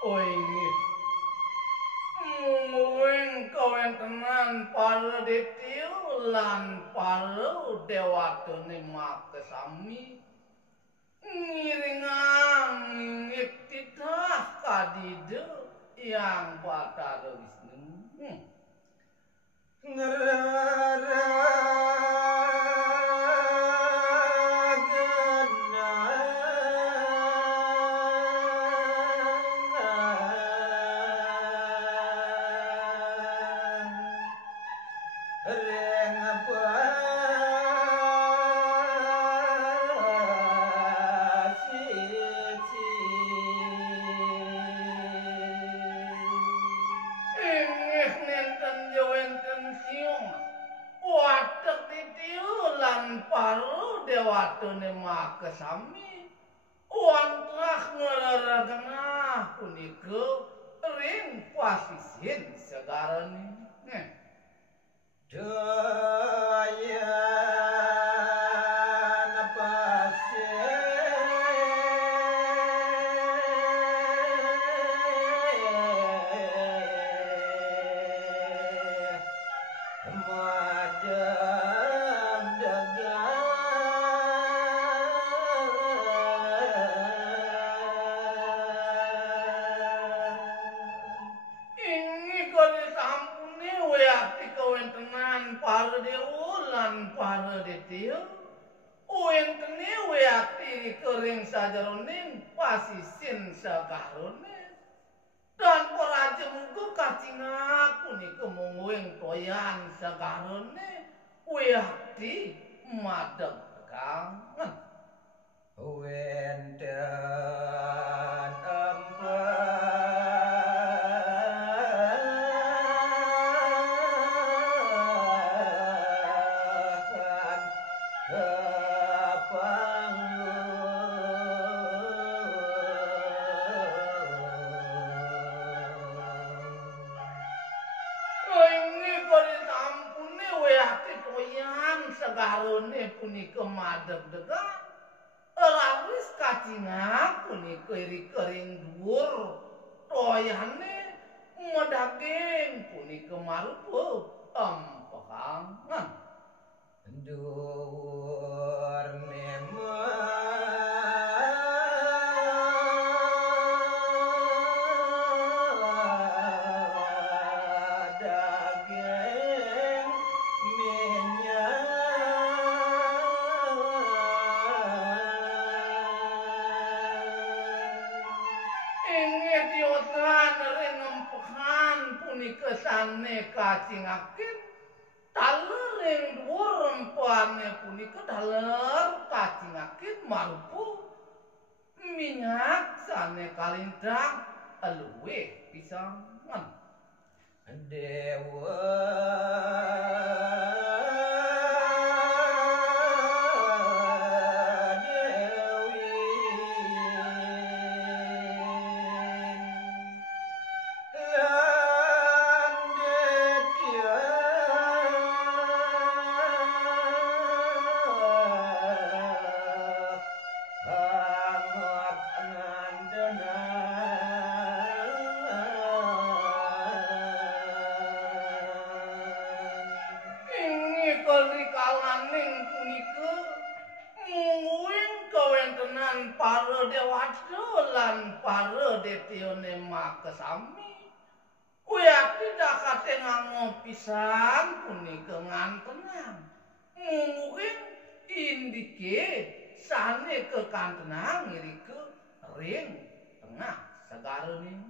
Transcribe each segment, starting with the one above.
Oh inggih. Mungguing kawentenan para detya lan para dewatane makesami ngiringang titah kadide yang Batara Wisnu. Dewatane makesami wonten ngleragenah punika ring pasisin segarane. Daya para detya wentene weyati kering sajeroning pasisin sakarone dan para muga kacingak punika mungguing toyan sakarone weyati madhep tekangan wenten sagarone punika madhep degan lawis kacingak punika iri-kering dhuwur toyane medaging punika marupa empekangan dhuwur kesane kacingaken taler ing dhuwur rempane punika daler kacingaken marupa minyak sane kalintang luwih pisanan dewa para dewata lan para detyane makesami wiyati dakate ngango pisan punika ngantenang mungguing indike sane kekantenang ngirike ring tengah segarane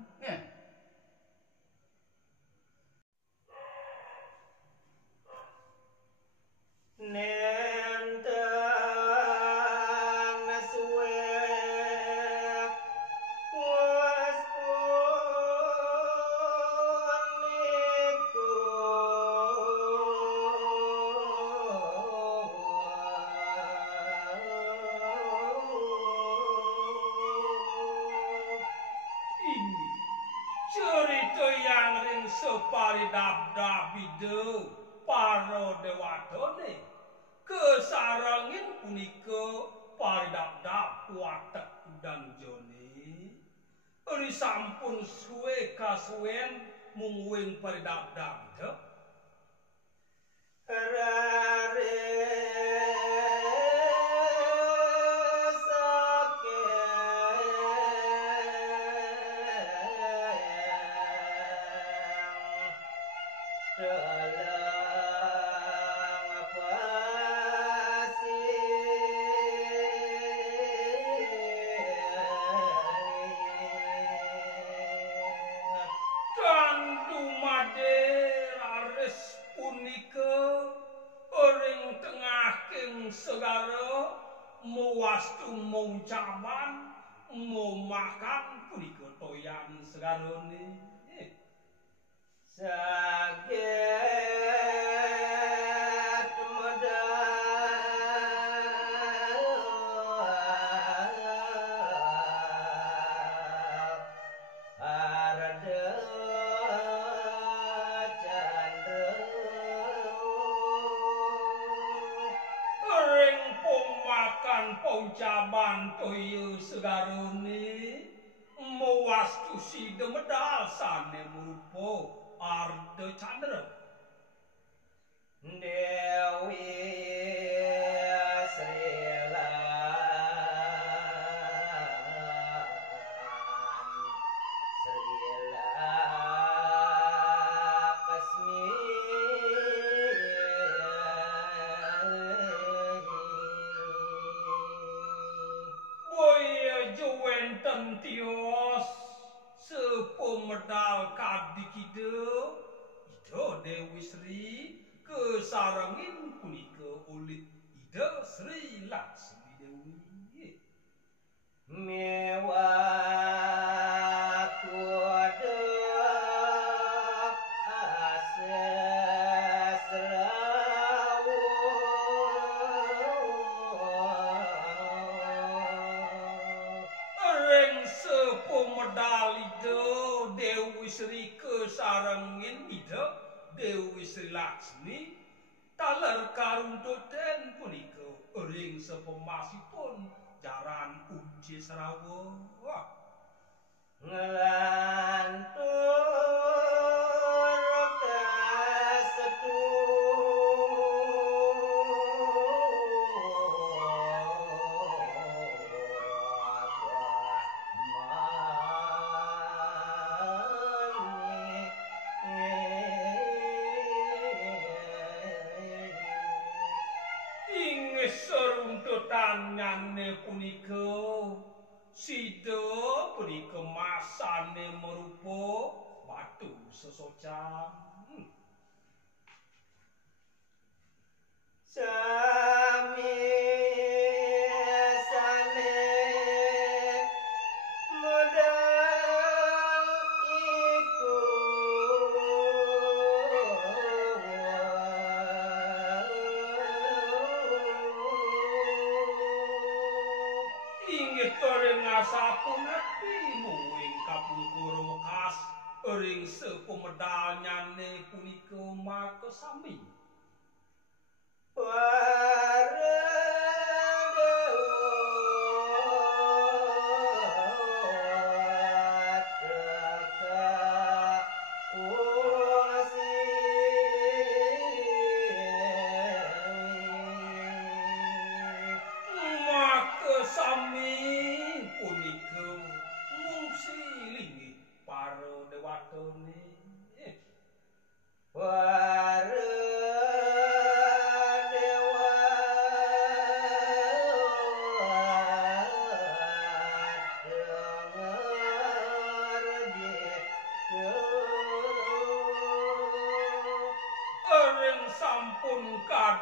paridabdabide para dewatane kesarangin punika paridabdab watek dan jone Eri sampun suwe kasuwen mung wing paridab-dab. Segara muwastu mung caban mau makan punika toyan segarone saget Caban toyo segarone mawastu si demedal sane murupa Arda Candra Dewi Srilan Kasmi Tios sepemedal kadikida ida Dewi Sri kesarangin punika oleh ida Sri Laksmi Dewi mewah kuaduk ases Dewi Sri kesarangin ida Dewi Sri Laksmi taler karuntoten punika ring sepemasipun jaran Unci Serawa ngelantur kasetu tanyane punika sida punika masane merupa batu sesocan sami sane modal iku sapunati muing kapungkur wekas ring sepemedal nyane punika makasami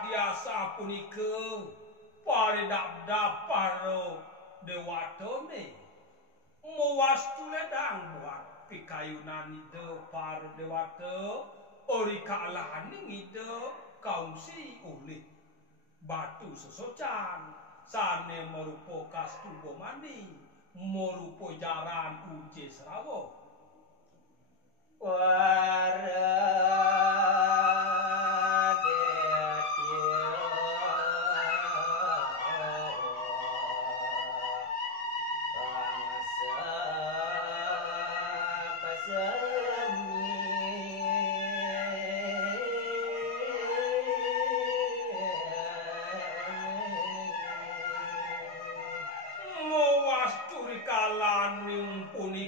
biasa punika paridap-dap para dewatone muwastu ledang buat pikayunan ide para dewata ori kaalahaning ide kaungsi oleh batu sesocan sane merupa kastubo mani merupa jaran Unci Serawa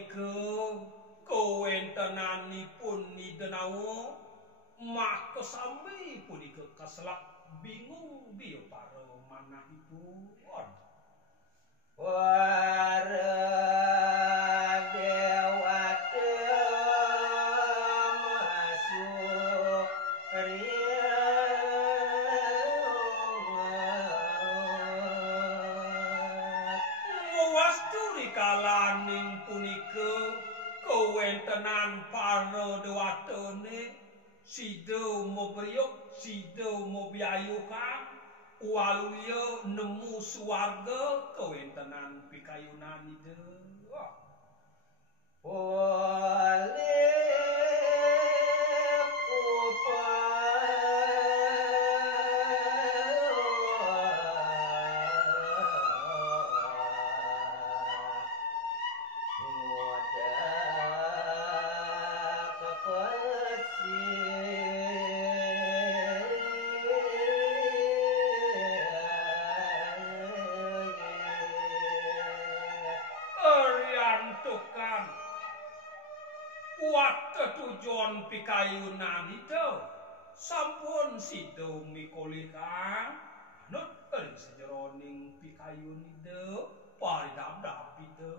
punika kawentenanipun nidenawa maka sami punika kaselak bingung biyo para manahipun. Para dewata masuk riat. Ngwasturi kalaning punika kawentenan para dewatane sida mobriyok sida mobiayukan waluya nemu suwarga kawentenan pikayunanida. Oleh Tukang kuat ketujuan pikayunan itu sampun sido mikoli kang anut ing sejeroning pikayun itu paridap-dap itu.